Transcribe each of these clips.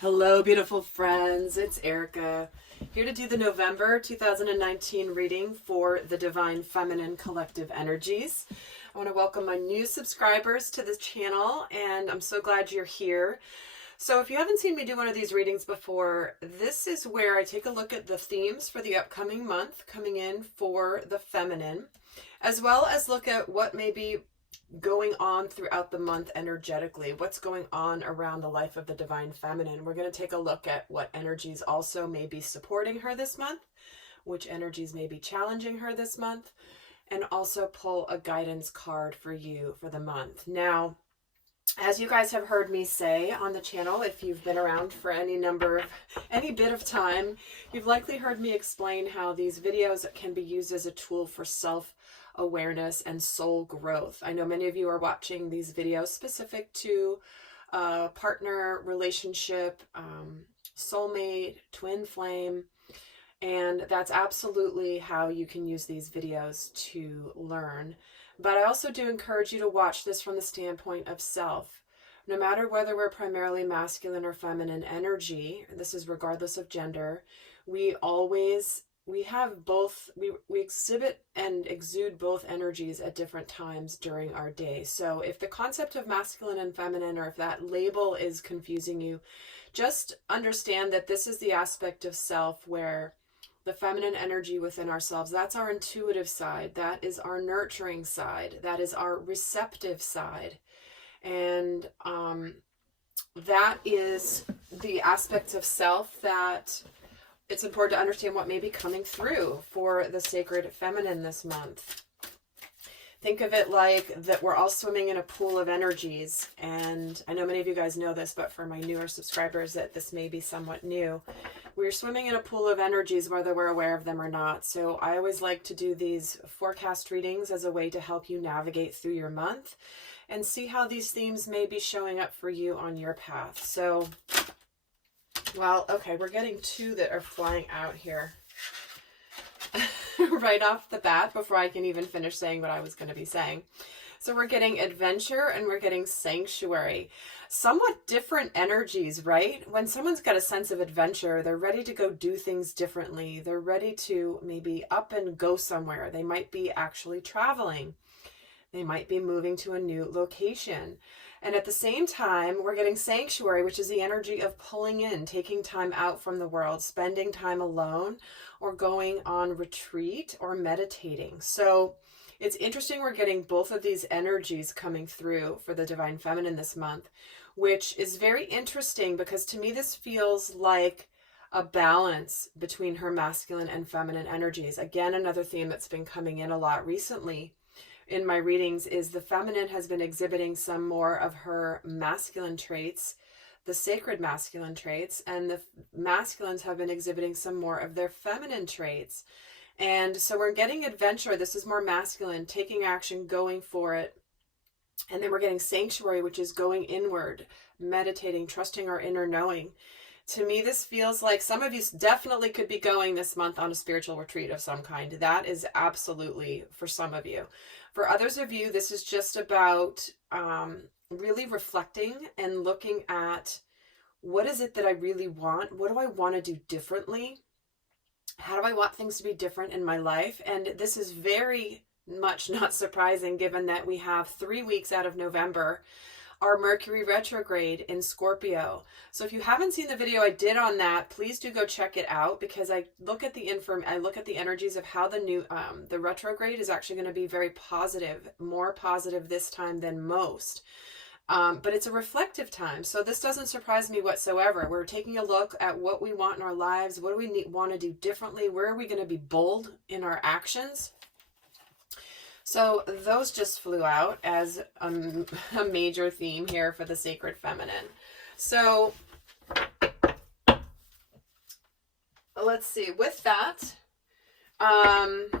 Hello, beautiful friends. It's Erika here to do the November 2019 reading for the Divine Feminine Collective Energies. I want to welcome my new subscribers to the channel, and I'm so glad you're here. So if you haven't seen me do one of these readings before, this is where I take a look at the themes for the upcoming month coming in for the feminine, as well as look at what may be going on throughout the month energetically, what's going on around the life of the divine feminine. We're going to take a look at what energies also may be supporting her this month, which energies may be challenging her this month, and also pull a guidance card for you for the month. Now, as you guys have heard me say on the channel, if you've been around for any bit of time, you've likely heard me explain how these videos can be used as a tool for self-awareness and soul growth. I know many of you are watching these videos specific to partner, relationship, soulmate, twin flame, and that's absolutely how you can use these videos to learn. But I also do encourage you to watch this from the standpoint of self. No matter whether we're primarily masculine or feminine energy, this is regardless of gender, we have both, we exhibit and exude both energies at different times during our day. So if the concept of masculine and feminine, or if that label is confusing you, just understand that this is the aspect of self where the feminine energy within ourselves, that's our intuitive side, that is our nurturing side, that is our receptive side. And that is the aspects of self that it's important to understand what may be coming through for the sacred feminine this month. Think of it like that we're all swimming in a pool of energies. And I know many of you guys know this, but for my newer subscribers that this may be somewhat new. We're swimming in a pool of energies whether we're aware of them or not. So I always like to do these forecast readings as a way to help you navigate through your month and see how these themes may be showing up for you on your path. So, well, okay, we're getting two that are flying out here right off the bat before I can even finish saying what I was going to be saying. So we're getting adventure and we're getting sanctuary. Somewhat different energies, right? When someone's got a sense of adventure, they're ready to go do things differently. They're ready to maybe up and go somewhere. They might be actually traveling. They might be moving to a new location. And at the same time, we're getting sanctuary, which is the energy of pulling in, taking time out from the world, spending time alone, or going on retreat or meditating. So it's interesting we're getting both of these energies coming through for the Divine Feminine this month, which is very interesting because to me this feels like a balance between her masculine and feminine energies. Again, another theme that's been coming in a lot recently in my readings is the feminine has been exhibiting some more of her masculine traits, the sacred masculine traits, and the masculines have been exhibiting some more of their feminine traits. And so we're getting adventure. This is more masculine, taking action, going for it. And then we're getting sanctuary, which is going inward, meditating, trusting our inner knowing. To me, this feels like some of you definitely could be going this month on a spiritual retreat of some kind. That is absolutely for some of you. For others of you, this is just about really reflecting and looking at what is it that I really want? What do I want to do differently? How do I want things to be different in my life? And this is very much not surprising given that we have 3 weeks out of November, our Mercury retrograde in Scorpio. So if you haven't seen the video I did on that, please do go check it out because I look at the energies of how the retrograde is actually going to be very positive, more positive this time than most. But it's a reflective time, so this doesn't surprise me whatsoever. We're taking a look at what we want in our lives. What do we want to do differently? Where are we going to be bold in our actions? So those just flew out as a major theme here for the sacred feminine. So let's see. With that, I'm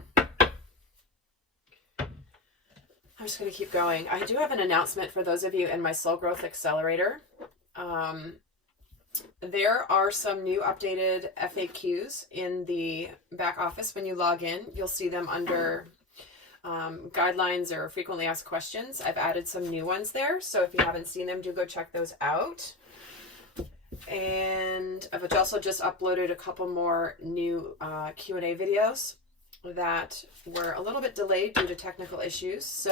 just going to keep going. I do have an announcement for those of you in my Soul Growth Accelerator. There are some new updated FAQs in the back office. When you log in, you'll see them under guidelines or frequently asked questions. I've added some new ones there. So if you haven't seen them, do go check those out. And I've also just uploaded a couple more new Q&A videos that were a little bit delayed due to technical issues. So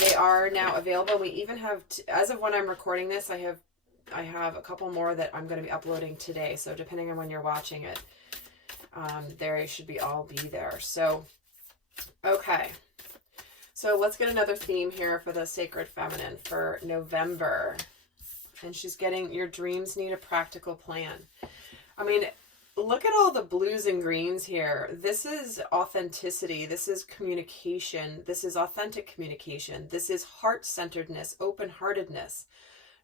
they are now available. We even have, as of when I'm recording this, I have a couple more that I'm going to be uploading today. So depending on when you're watching it, they should all be there. So, okay. So let's get another theme here for the Sacred Feminine for November. And she's getting, your dreams need a practical plan. I mean, look at all the blues and greens here. This is authenticity. This is communication. This is authentic communication. This is heart-centeredness, open-heartedness,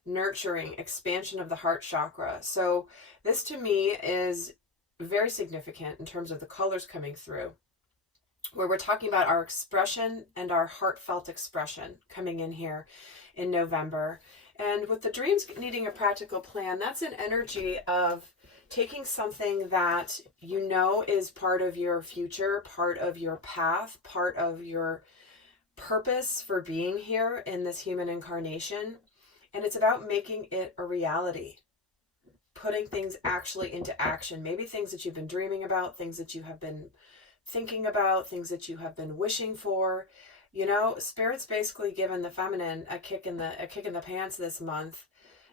nurturing, expansion of the heart chakra. So this to me is very significant in terms of the colors coming through, where we're talking about our expression and our heartfelt expression coming in here in November. And with the dreams needing a practical plan, that's an energy of taking something that you know is part of your future, part of your path, part of your purpose for being here in this human incarnation. And it's about making it a reality, putting things actually into action. Maybe things that you've been dreaming about, things that you have been thinking about, things that you have been wishing for. You know, Spirit's basically given the feminine a kick in the pants this month.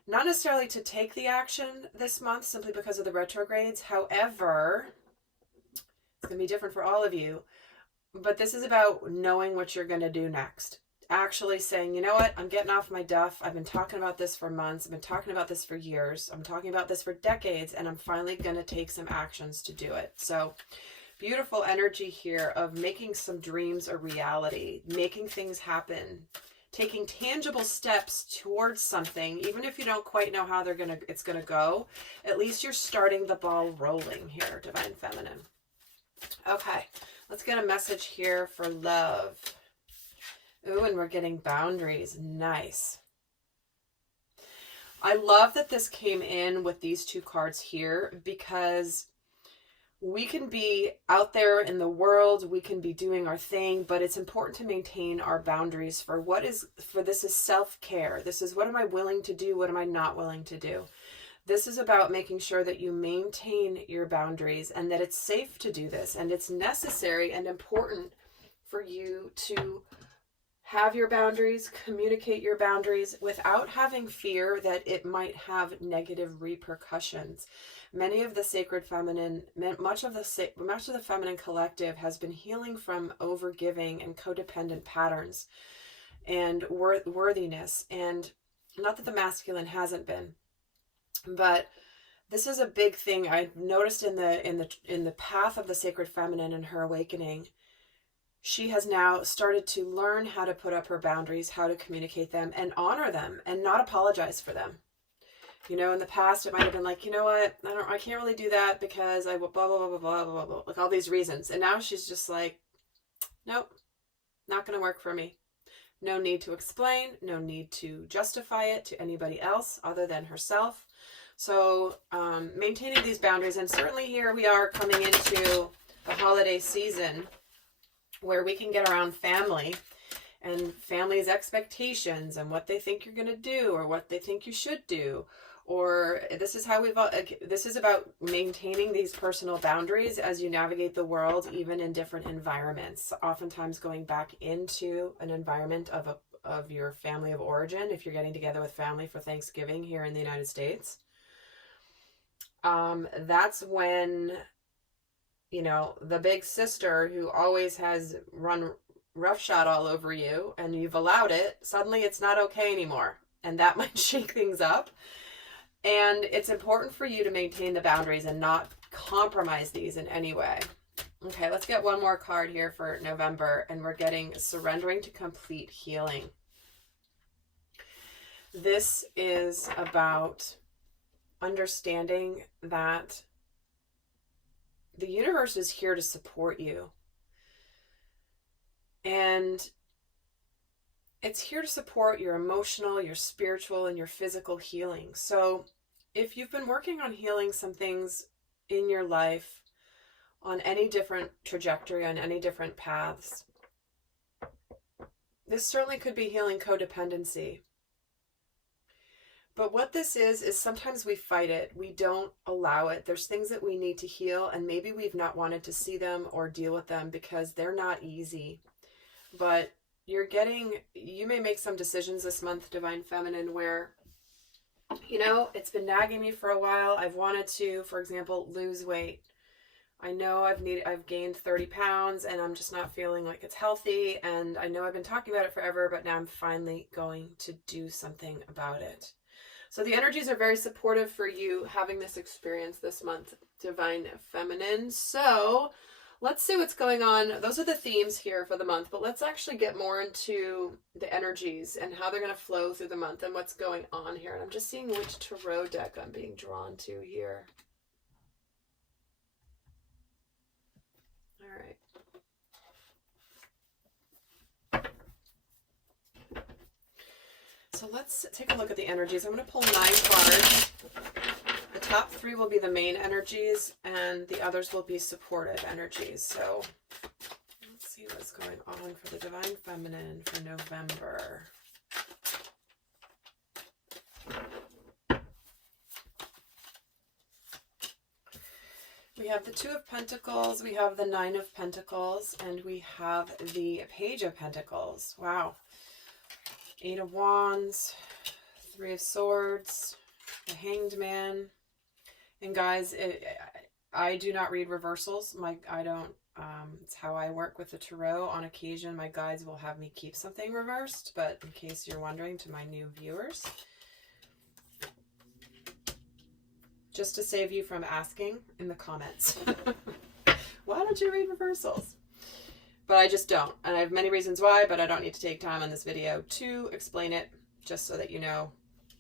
Not necessarily to take the action this month simply because of the retrogrades. However, it's going to be different for all of you. But this is about knowing what you're going to do next. Actually saying, you know what, I'm getting off my duff. I've been talking about this for months. I've been talking about this for years. I'm talking about this for decades. And I'm finally going to take some actions to do it. So beautiful energy here of making some dreams a reality, making things happen, taking tangible steps towards something, even if you don't quite know how it's gonna go. At least you're starting the ball rolling here, Divine Feminine. Okay, let's get a message here for love. Ooh, and we're getting boundaries. Nice. I love that this came in with these two cards here, because we can be out there in the world, we can be doing our thing, but it's important to maintain our boundaries for this is self-care. This is, what am I willing to do? What am I not willing to do? This is about making sure that you maintain your boundaries and that it's safe to do this. And it's necessary and important for you to have your boundaries, communicate your boundaries without having fear that it might have negative repercussions. Many of the Sacred Feminine, much of the feminine collective has been healing from overgiving and codependent patterns and worthiness. And not that the masculine hasn't been, but this is a big thing I noticed in the path of the Sacred Feminine and her awakening. She has now started to learn how to put up her boundaries, how to communicate them and honor them and not apologize for them. You know, in the past, it might have been like, you know what, I can't really do that because I will blah, blah, blah, blah, blah, blah, blah, like all these reasons. And now she's just like, nope, not going to work for me. No need to explain, no need to justify it to anybody else other than herself. So maintaining these boundaries, and certainly here we are coming into the holiday season where we can get around family and family's expectations and what they think you're going to do or what they think you should do. Or this is about maintaining these personal boundaries as you navigate the world, even in different environments. Oftentimes going back into an environment of your family of origin, if you're getting together with family for Thanksgiving here in the United States. That's when, you know, the big sister who always has run roughshod all over you and you've allowed it, suddenly it's not okay anymore. And that might shake things up. And it's important for you to maintain the boundaries and not compromise these in any way. Okay, let's get one more card here for November, and we're getting surrendering to complete healing. This is about understanding that the universe is here to support you. And it's here to support your emotional, your spiritual, and your physical healing. So if you've been working on healing some things in your life on any different trajectory, on any different paths, this certainly could be healing codependency. But what this is sometimes we fight it. We don't allow it. There's things that we need to heal, and maybe we've not wanted to see them or deal with them because they're not easy. But you may make some decisions this month, Divine Feminine, where, it's been nagging me for a while. I've wanted to, for example, lose weight. I know I've gained 30 pounds and I'm just not feeling like it's healthy. And I know I've been talking about it forever, but now I'm finally going to do something about it. So the energies are very supportive for you having this experience this month, Divine Feminine. So let's see what's going on. Those are the themes here for the month, but let's actually get more into the energies and how they're going to flow through the month and what's going on here. And I'm just seeing which tarot deck I'm being drawn to here. All right. So let's take a look at the energies. I'm going to pull 9 cards. The top 3 will be the main energies, and the others will be supportive energies. So let's see what's going on for the Divine Feminine for November. We have the 2 of Pentacles, we have the 9 of Pentacles, and we have the Page of Pentacles. Wow. 8 of Wands, 3 of Swords, the Hanged Man. And guys, I do not read reversals. It's how I work with the tarot. On occasion, my guides will have me keep something reversed, but in case you're wondering, to my new viewers, just to save you from asking in the comments, why don't you read reversals? But I just don't. And I have many reasons why, but I don't need to take time on this video to explain it, just so that you know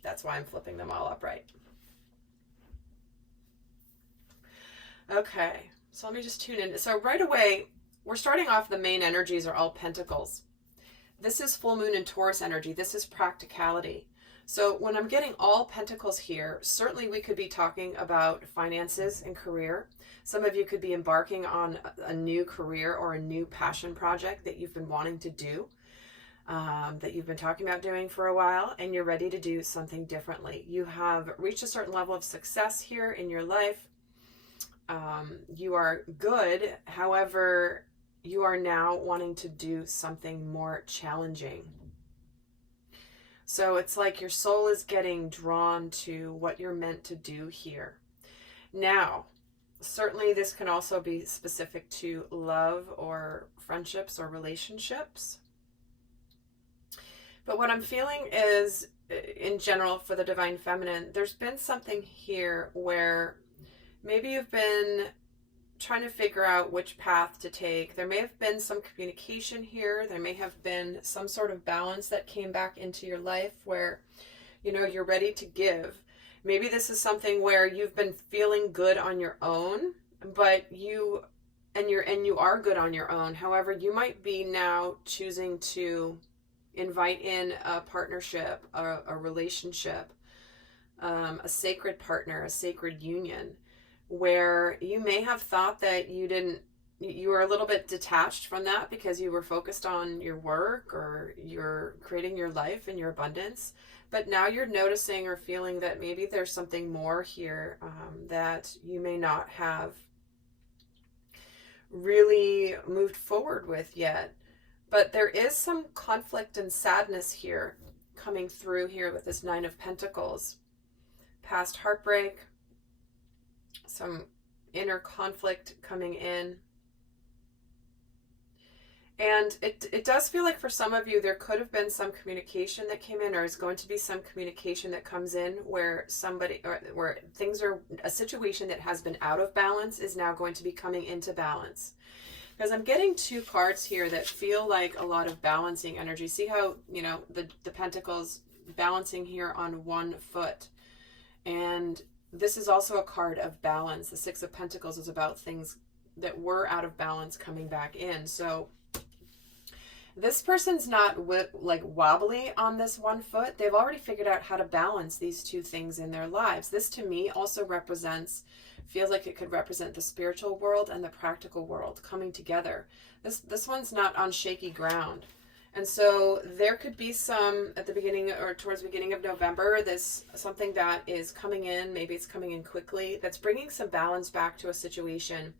that's why I'm flipping them all upright. Okay, so let me just tune in. So right away, we're starting off, the main energies are all Pentacles. This is full moon and Taurus energy. This is practicality. So when I'm getting all Pentacles here, certainly we could be talking about finances and career. Some of you could be embarking on a new career or a new passion project that you've been wanting to do, that you've been talking about doing for a while, and you're ready to do something differently. You have reached a certain level of success here in your life. You are good. However, you are now wanting to do something more challenging. So it's like your soul is getting drawn to what you're meant to do here. Now, certainly this can also be specific to love or friendships or relationships. But what I'm feeling is, in general, for the Divine Feminine, there's been something here where maybe you've been trying to figure out which path to take. There may have been some communication here. There may have been some sort of balance that came back into your life where, you're ready to give. Maybe this is something where you've been feeling good on your own, but you are good on your own. However, you might be now choosing to invite in a partnership, a relationship, a sacred partner, a sacred union, where you may have thought that you were a little bit detached from that because you were focused on your work or you're creating your life and your abundance. But now you're noticing or feeling that maybe there's something more here that you may not have really moved forward with yet. But there is some conflict and sadness here coming through here with this 9 of Pentacles. Past heartbreak, some inner conflict coming in. And it does feel like for some of you, there could have been some communication that came in, or is going to be some communication that comes in where a situation that has been out of balance is now going to be coming into balance. Because I'm getting 2 cards here that feel like a lot of balancing energy. See how, the Pentacles balancing here on one foot. And this is also a card of balance. The 6 of Pentacles is about things that were out of balance coming back in. So this person's not wobbly on this one foot. They've already figured out how to balance these 2 things in their lives. This to me also feels like it could represent the spiritual world and the practical world coming together. This one's not on shaky ground. And so there could be some at the beginning or towards the beginning of November, this something that is coming in, maybe it's coming in quickly, that's bringing some balance back to a situation.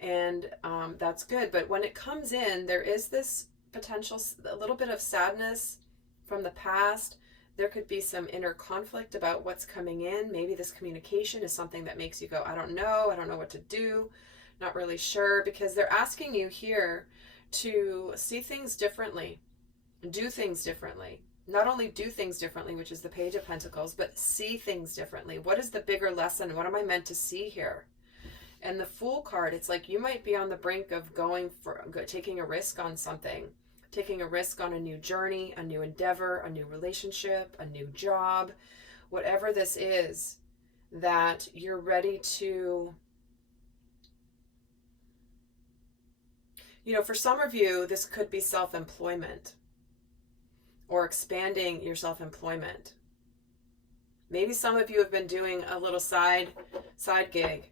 And that's good. But when it comes in, there is this potential, a little bit of sadness from the past. There could be some inner conflict about what's coming in. Maybe this communication is something that makes you go, I don't know what to do, not really sure, because they're asking you here to see things differently, do things differently. Not only do things differently, which is the Page of Pentacles, but see things differently. What is the bigger lesson? What am I meant to see here? And the Fool card, it's like you might be on the brink of taking a risk on something, taking a risk on a new journey, a new endeavor, a new relationship, a new job, whatever this is, that you're ready to, for some of you, this could be self-employment or expanding your self-employment. Maybe some of you have been doing a little side gig,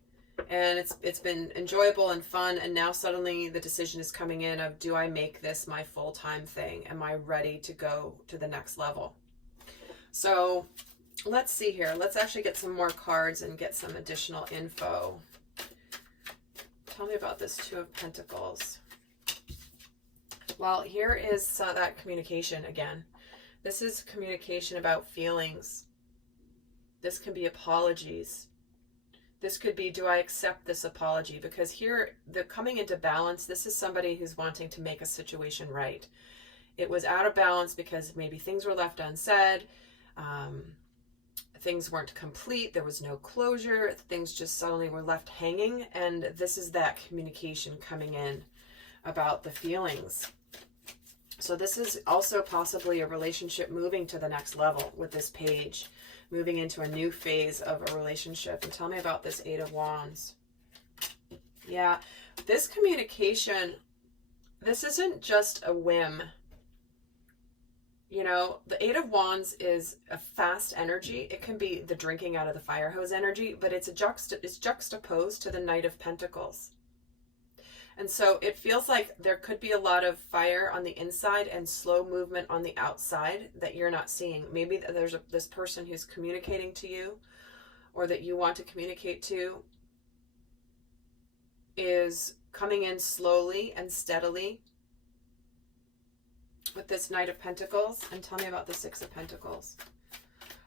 and it's been enjoyable and fun, and now suddenly the decision is coming in of, do I make this my full-time thing? Am I ready to go to the next level? So let's see here. Let's actually get some more cards and get some additional info. Tell me about this Two of Pentacles. Well, here is that communication again. This is communication about feelings. This can be apologies. This could be, do I accept this apology? Because here, the coming into balance, this is somebody who's wanting to make a situation right. It was out of balance because maybe things were left unsaid, things weren't complete, there was no closure, things just suddenly were left hanging, and this is that communication coming in about the feelings. So this is also possibly a relationship moving to the next level with this page, moving into a new phase of a relationship. And tell me about this Eight of Wands. Yeah, this communication, this isn't just a whim. The Eight of Wands is a fast energy. It can be the drinking out of the fire hose energy, but it's juxtaposed to the Knight of Pentacles. And so it feels like there could be a lot of fire on the inside and slow movement on the outside that you're not seeing. Maybe there's this person who's communicating to you, or that you want to communicate to, is coming in slowly and steadily with this Knight of Pentacles. And tell me about the Six of Pentacles.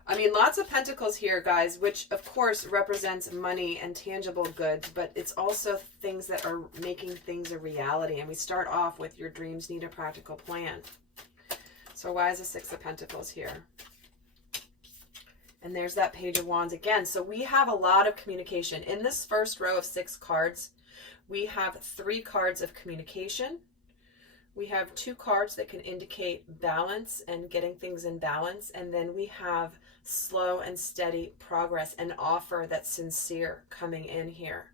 I mean, lots of pentacles here, guys, which of course represents money and tangible goods, but it's also things that are making things a reality. And we start off with your dreams need a practical plan. So why is the Six of Pentacles here? And there's that Page of Wands again. So we have a lot of communication. In this first row of 6 cards, we have 3 cards of communication. We have 2 cards that can indicate balance and getting things in balance. And then we have slow and steady progress, an offer that's sincere coming in here.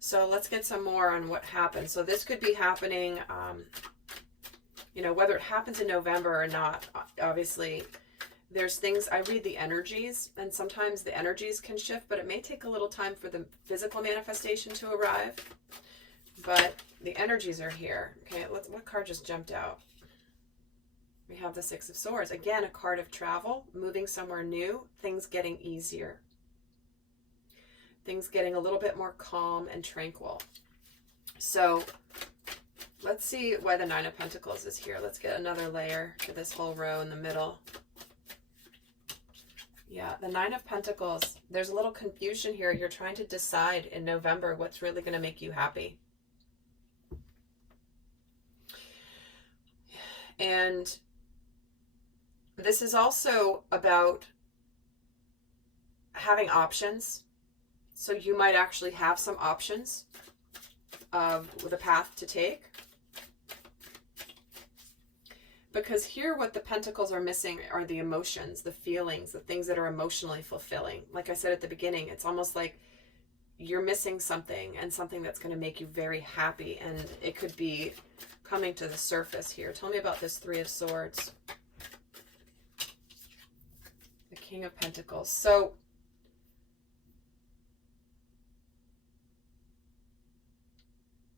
So let's get some more on what happened. So this could be happening, whether it happens in November or not. Obviously, there's things, I read the energies, and sometimes the energies can shift, but it may take a little time for the physical manifestation to arrive. But the energies are here. Okay, what card just jumped out? We have the Six of Swords. Again, a card of travel, moving somewhere new, things getting easier. Things getting a little bit more calm and tranquil. So let's see why the Nine of Pentacles is here. Let's get another layer to this whole row in the middle. Yeah, the Nine of Pentacles. There's a little confusion here. You're trying to decide in November what's really going to make you happy. And this is also about having options. So you might actually have some options of the path to take. Because here what the pentacles are missing are the emotions, the feelings, the things that are emotionally fulfilling. Like I said at the beginning, it's almost like you're missing something, and something that's going to make you very happy. And it could be coming to the surface here. Tell me about this Three of Swords. The King of Pentacles. So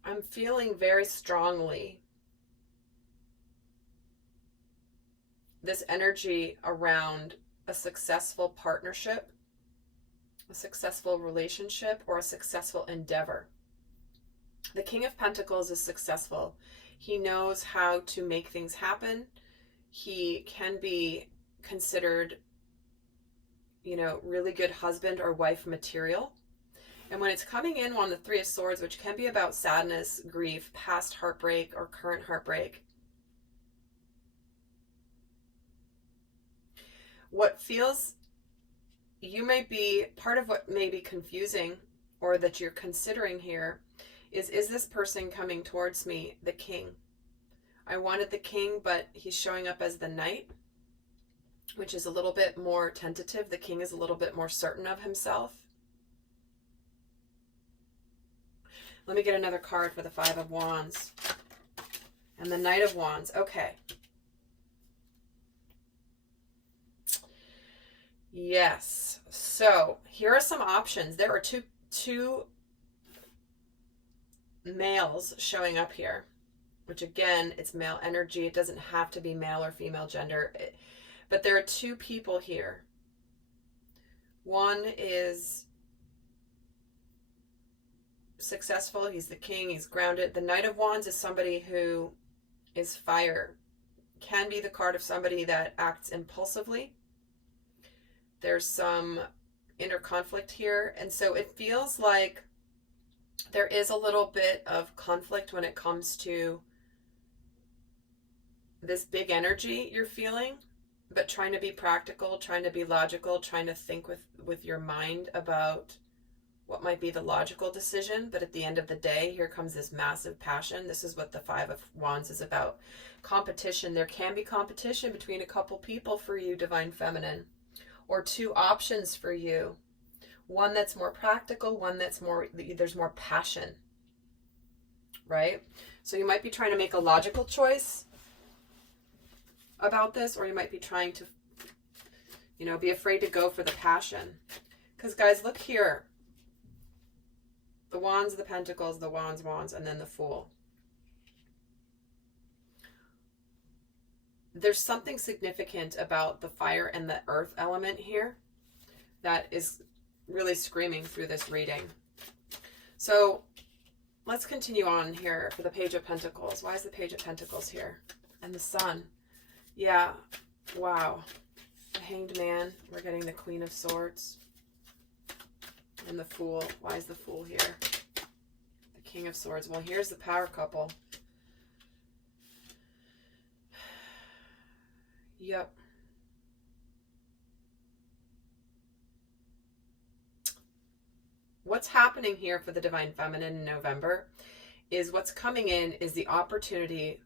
I'm feeling very strongly this energy around a successful partnership, a successful relationship, or a successful endeavor. The King of Pentacles is successful. He knows how to make things happen. He can be considered, you know, really good husband or wife material. And when it's coming in on the Three of Swords, which can be about sadness, grief, past heartbreak, or current heartbreak, what feels, you may be, part of what may be confusing or that you're considering here is this person coming towards me the king? I wanted the king, but he's showing up as the knight, which is a little bit more tentative. The king is a little bit more certain of himself. Let me get another card for the Five of Wands and the Knight of Wands. Okay. Yes. So here are some options. There are two males showing up here, which again, it's male energy. It doesn't have to be male or female gender, but there are two people here. One is successful. He's the king. He's grounded. The Knight of Wands is somebody who is fire. Can be the card of somebody that acts impulsively. There's some inner conflict here. And so it feels like there is a little bit of conflict when it comes to this big energy you're feeling, but trying to be practical, trying to be logical, trying to think with your mind about what might be the logical decision. But at the end of the day, here comes this massive passion. This is what the Five of Wands is about. Competition. There can be competition between a couple people for you, Divine Feminine, or two options for you. One that's more practical, one that's more, there's more passion, right? So you might be trying to make a logical choice about this, or you might be trying to, you know, be afraid to go for the passion. Because guys, look here. The Wands, the Pentacles, the Wands, and then the Fool. There's something significant about the fire and the earth element here that is really screaming through this reading. So let's continue on here for the Page of Pentacles. Why is the Page of Pentacles here? And the Sun. Yeah. Wow. The Hanged Man. We're getting the Queen of Swords. And the Fool. Why is the Fool here? The King of Swords. Well, here's the power couple. Yep. What's happening here for the Divine Feminine in November is what's coming in is the opportunity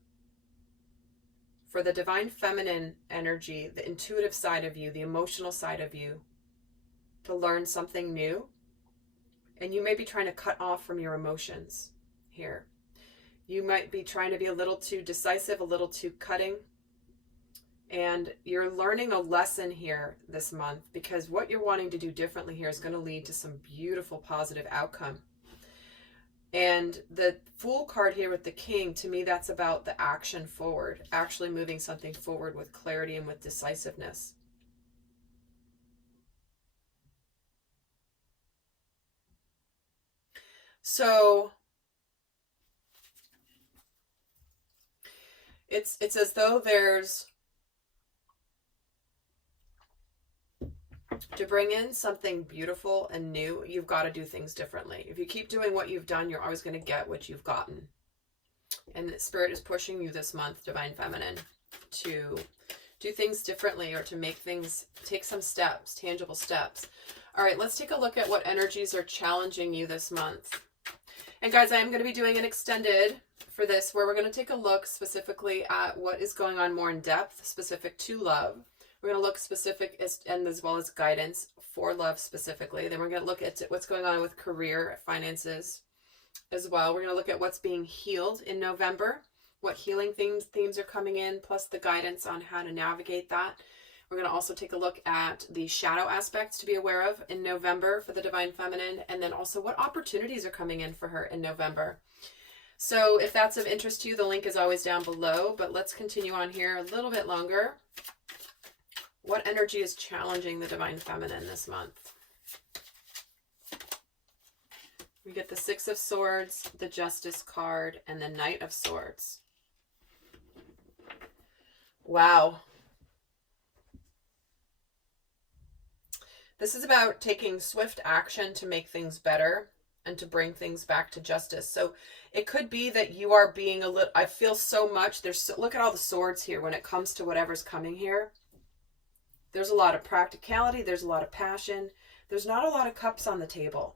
for the Divine Feminine energy, the intuitive side of you, the emotional side of you, to learn something new. And you may be trying to cut off from your emotions here. You might be trying to be a little too decisive, a little too cutting. And you're learning a lesson here this month, because what you're wanting to do differently here is going to lead to some beautiful positive outcome. And the Fool card here with the King, to me, that's about the action forward, actually moving something forward with clarity and with decisiveness. So it's as though there's, to bring in something beautiful and new, you've got to do things differently. If you keep doing what you've done, you're always going to get what you've gotten. And the Spirit is pushing you this month, Divine Feminine, to do things differently, or to make things, take some steps, tangible steps. All right, let's take a look at what energies are challenging you this month. And guys, I am going to be doing an extended for this, where we're going to take a look specifically at what is going on more in depth, specific to love. We're going to look specific and as well as guidance for love specifically. Then we're going to look at what's going on with career, finances as well. We're going to look at what's being healed in November, what healing themes are coming in, plus the guidance on how to navigate that. We're going to also take a look at the shadow aspects to be aware of in November for the Divine Feminine, and then also what opportunities are coming in for her in November. So if that's of interest to you, the link is always down below, but let's continue on here a little bit longer. What energy is challenging the Divine Feminine this month? We get the Six of Swords, the Justice card, and the Knight of Swords. Wow. This is about taking swift action to make things better and to bring things back to justice. So it could be that you are being a little, I feel so much, look at all the swords here when it comes to whatever's coming here. There's a lot of practicality, there's a lot of passion, there's not a lot of cups on the table.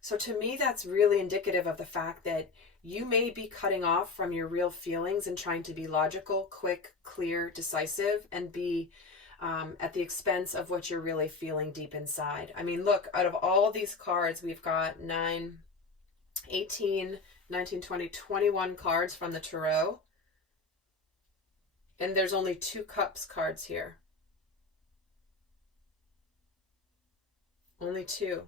So to me, that's really indicative of the fact that you may be cutting off from your real feelings and trying to be logical, quick, clear, decisive, and be at the expense of what you're really feeling deep inside. I mean, look, out of all these cards, we've got 9, 18, 19, 20, 21 cards from the Tarot. And there's only 2 Cups cards here. Only 2.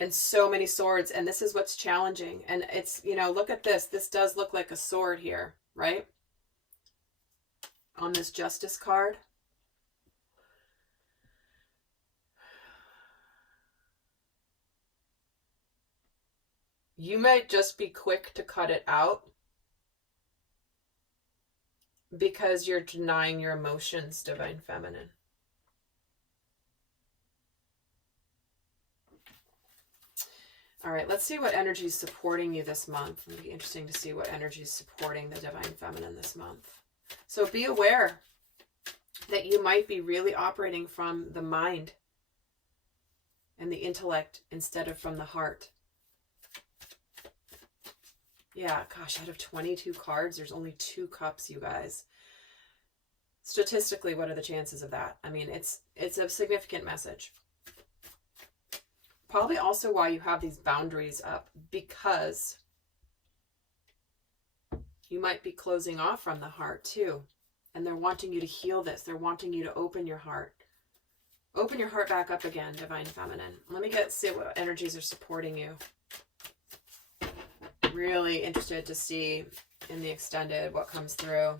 And so many swords. And this is what's challenging. And it's, you know, look at this. This does look like a sword here, right? On this Justice card. You might just be quick to cut it out because you're denying your emotions, Divine Feminine. All right, let's see what energy is supporting you this month. It'll be interesting to see what energy is supporting the Divine Feminine this month. So be aware that you might be really operating from the mind and the intellect instead of from the heart. Yeah, gosh, out of 22 cards, there's only 2 Cups, you guys. Statistically, what are the chances of that? I mean, it's a significant message. Probably also why you have these boundaries up, because you might be closing off from the heart too. And they're wanting you to heal this. They're wanting you to open your heart. Open your heart back up again, Divine Feminine. Let me see what energies are supporting you. Really interested to see in the extended what comes through.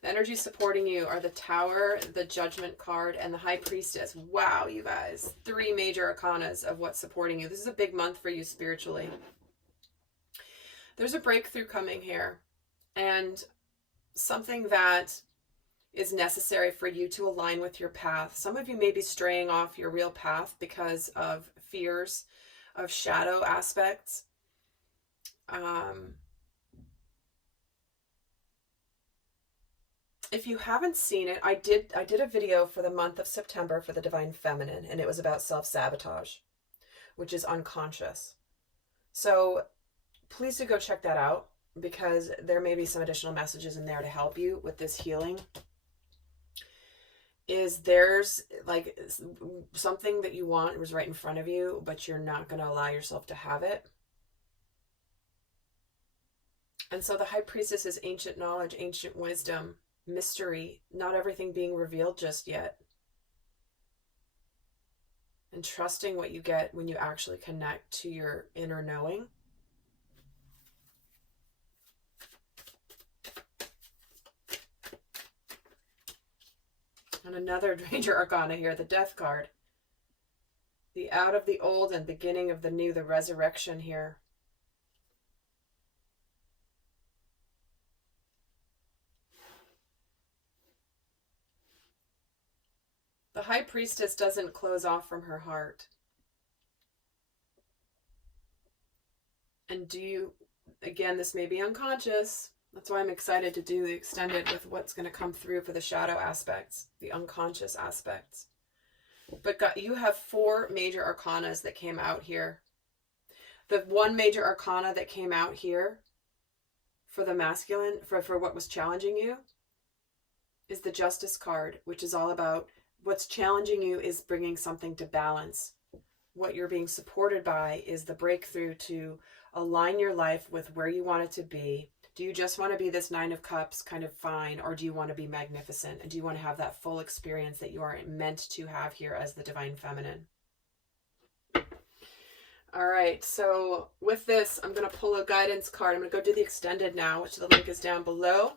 The energies supporting you are the Tower, the Judgment card, and the High Priestess. Wow, you guys. 3 major arcanas of what's supporting you. This is a big month for you spiritually. There's a breakthrough coming here, and something that is necessary for you to align with your path. Some of you may be straying off your real path because of fears of shadow aspects. If you haven't seen it, I did a video for the month of September for the Divine Feminine, and it was about self-sabotage, which is unconscious. So please do go check that out, because there may be some additional messages in there to help you with this healing. There's like something that you want was right in front of you, but you're not going to allow yourself to have it. And so the High Priestess is ancient knowledge, ancient wisdom, mystery, not everything being revealed just yet. And trusting what you get when you actually connect to your inner knowing. And another major arcana here, the Death card. The out of the old and beginning of the new, the resurrection here. The High Priestess doesn't close off from her heart. And again, this may be unconscious. That's why I'm excited to do the extended with what's going to come through for the shadow aspects, the unconscious aspects. But you have 4 major arcanas that came out here. The one major arcana that came out here for the masculine, for what was challenging you, is the Justice card, which is all about what's challenging you is bringing something to balance. What you're being supported by is the breakthrough to align your life with where you want it to be. Do you just want to be this 9 of Cups kind of fine, or do you want to be magnificent? And do you want to have that full experience that you are meant to have here as the Divine Feminine? All right, so with this, I'm going to pull a guidance card. I'm going to go do the extended now, which the link is down below.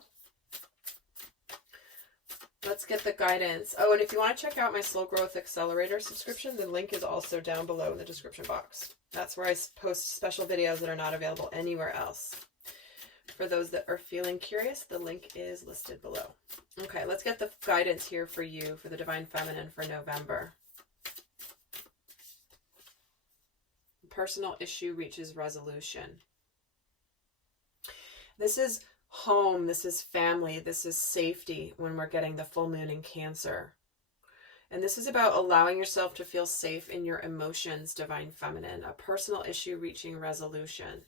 Let's get the guidance. Oh, and if you want to check out my Slow Growth Accelerator subscription, the link is also down below in the description box. That's where I post special videos that are not available anywhere else. For those that are feeling curious, the link is listed below. Okay, let's get the guidance here for you, for the Divine Feminine for November. Personal issue reaches resolution. This is home, this is family, this is safety when we're getting the full moon in Cancer. And this is about allowing yourself to feel safe in your emotions, Divine Feminine. A personal issue reaching resolution.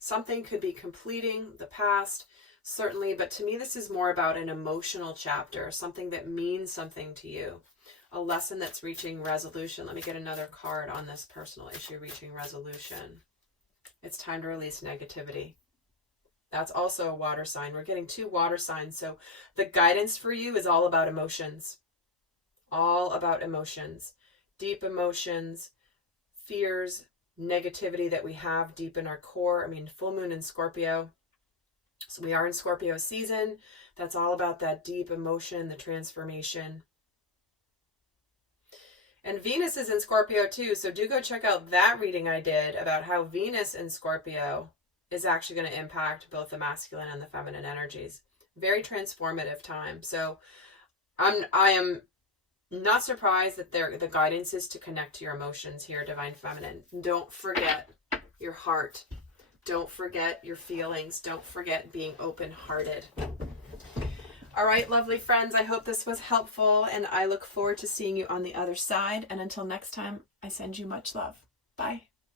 Something could be completing the past, certainly, but to me this is more about an emotional chapter, something that means something to you. A lesson that's reaching resolution. Let me get another card on this personal issue reaching resolution. It's time to release negativity. That's also a water sign. We're getting 2 water signs. So the guidance for you is all about emotions. All about emotions. Deep emotions, fears, negativity that we have deep in our core. I mean, full moon in Scorpio. So we are in Scorpio season. That's all about that deep emotion, the transformation. And Venus is in Scorpio too. So do go check out that reading I did about how Venus in Scorpio is actually going to impact both the masculine and the feminine energies. Very transformative time. So I am not surprised that the guidance is to connect to your emotions here, Divine Feminine. Don't forget your heart. Don't forget your feelings. Don't forget being open-hearted. All right, lovely friends, I hope this was helpful, and I look forward to seeing you on the other side. And until next time, I send you much love. Bye.